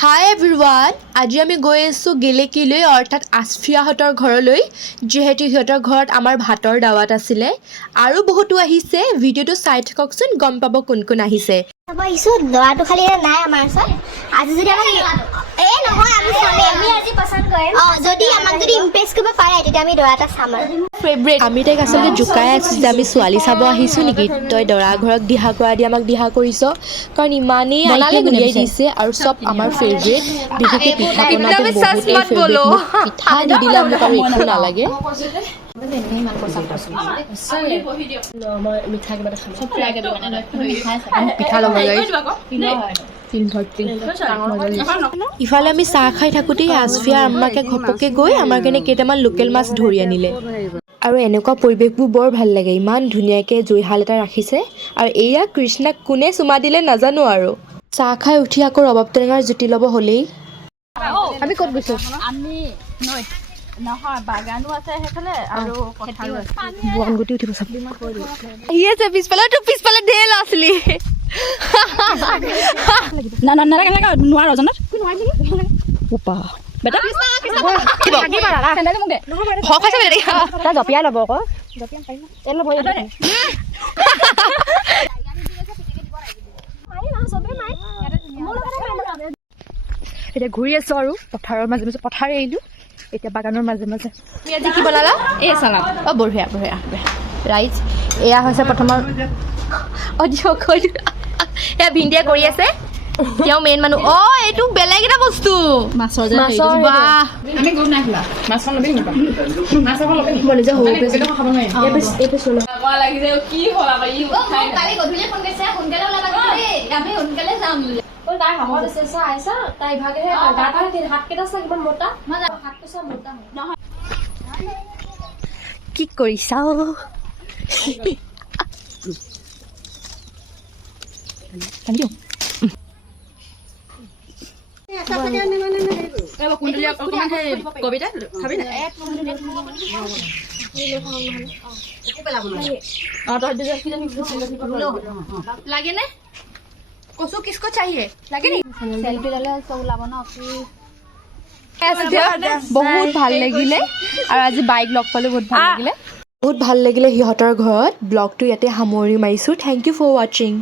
হাই everyone, আজি আমি গৈ আছোঁ গেলেকীলৈ অৰ্থাৎ আছফিয়াহঁতৰ ঘৰলৈ, যিহেতু সিহঁতৰ ঘৰত আমাৰ ভাতৰ দাৱাত আছিলে আৰু বহুতো আহিছে। ভিডিঅ'টো চাই থাককচোন, গম পাব কোন কোন আহিছে। আহিছোঁ দৰাটো খালি নাই আমাৰ ওচৰত। আজি যদি আমাক নহয় আমি আজি পচন্দ কৰিম। যদি আমাক যদি ইমপ্ৰেছ কৰিব পাৰে তেতিয়া আমি দৰা এটা চাম আৰু ফেভৰেট। আমি তাইক আচলতে জোকাই আছোঁ যে আমি ছোৱালী চাব আহিছোঁ নেকি, তই দৰা ঘৰক দিহা কৰা দি আমাক দিহা কৰিছ, কাৰণ ইমানেই আইটেম উলিয়াই দিছে আৰু চব আমাৰ ফেভৰেট। বিশেষকৈ পিঠা বনাওঁতে বহুতেই ফেভৰেট। পিঠা নিদিলে মোক আৰু একো নালাগে। ইফালে আমি চাহ খাই থাকোঁতেই আছফিয়া আম্মাকে ঘপকে গৈ আমাৰ কাৰণে কেইটামান লোকেল মাছ ধৰি আনিলে। আৰু এনেকুৱা পৰিৱেশবোৰ বৰ ভাল লাগে, ইমান ধুনীয়াকৈ জুইশাল এটা ৰাখিছে। আৰু এয়া কৃষ্ণাক কোনে চুমা দিলে নাজানো আৰু। চাহ খাই উঠি আকৌ ৰবাব টেঙাৰ জুতি ল'ব হ'লেই। আমি ক'ত গৈছোঁ? নহয় বাগানো আছে সেইফালে আৰু পথাৰো আছে। বনগুটি উঠিব চাব আহি আছে পিছফালে ঢেৰ ল'ৰা ছোৱালী। নালাগে নোৱাৰো জনত জপিয়াই ল'ব আকৌ এতিয়া ঘূৰি আছো আৰু পথাৰৰ মাজে মাজে। পথাৰ এৰিলো, এতিয়া বাগানৰ মাজে মাজে। তুমি আজি কি বনালা? এই চালাড। বঢ়িয়া ৰাইট। এয়া হৈছে প্ৰথমৰ এয়া ভিন্দিয়া কৰি আছে, তেওঁ মেইন মানুহ। এইটো বেলেগ এটা বস্তু, মাছৰ বাহ। আমি গম নাই খোলা মাছ ল'বি নেকি? মাছ ল'বি লাগিছে কি হ'ল কালি গধূলি ফোন কৰিছে সোনকালে ওলাবা আমি সোনকালে যাম। তাই হামত আছে চাইছা তাই ভাগে হাত কেইটা চা কিমান মোটা হাতটো চা মোটা নহয়। কি কৰিছা? কবিতা খাবি লাগে নে কচু কিসকো চাহিয়ে লাগে নি? চেলফি ল'লে চব ওলাব ন। বহুত ভাল লাগিলে আৰু আজি বাইক লগ পালোঁ, বহুত ভাল লাগিলে। সিহঁতৰ ঘৰত ব্লগটো ইয়াতে সামৰি মাৰিছোঁ। থেংক ইউ ফৰ ৱাচিং।